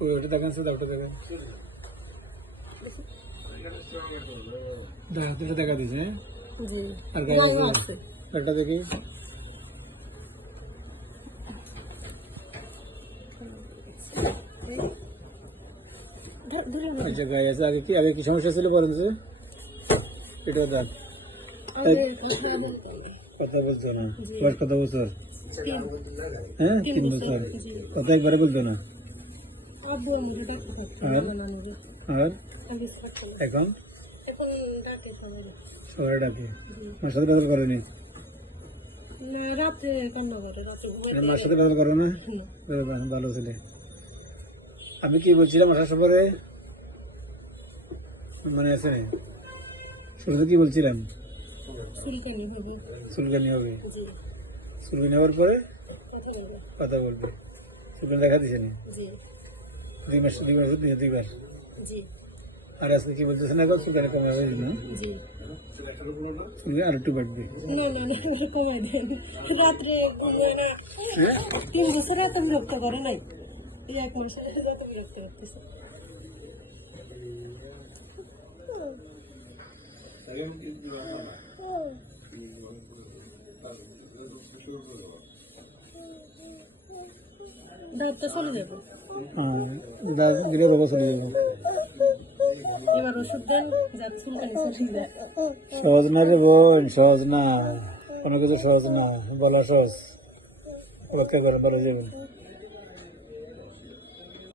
ওটা দেখেন শুধু ওটা দেখেন হাতটা দেখা দিয়েছে আর গায়ে একটা দেখি আচ্ছা গায়ে আছে আগে কি সমস্যা ছিল বলেন যে এটা দাঁত কথা বলতো না বয়স কত বছর হ্যাঁ 3 বছর কথা একবারে বলতো না আর এখন সবাই ডাকে মার সাথে বদল করেনি মার সাথে বদল করো না ভালো ছেলে আমি কি বলছিলাম আসার সময় মানে আছে শুরুতে কি বলছিলাম চুলকানি হবে চুলকানি হওয়ার পরে কথা বলবে চুলকানি দেখা দিছে না 2 মাস 2বার আর আজকে কি বলতেছে না চুলকানি কমে হবে না চুলকানি আর একটু বাড়বে রাত্রে 3 বছর এত বিরক্ত করে নাই এক মাসে এত বিরক্ত করতেছে দাঁতটা চলে যাবে দাঁত দিলে বাবা চলে যাবো এবার ওষুধ দেন যাতে চুলকানি চলে যায় সহজ না রে বোন সহজ না কোনো কিছু সহজ না বলা সহজ ওকে ভালো যাবেন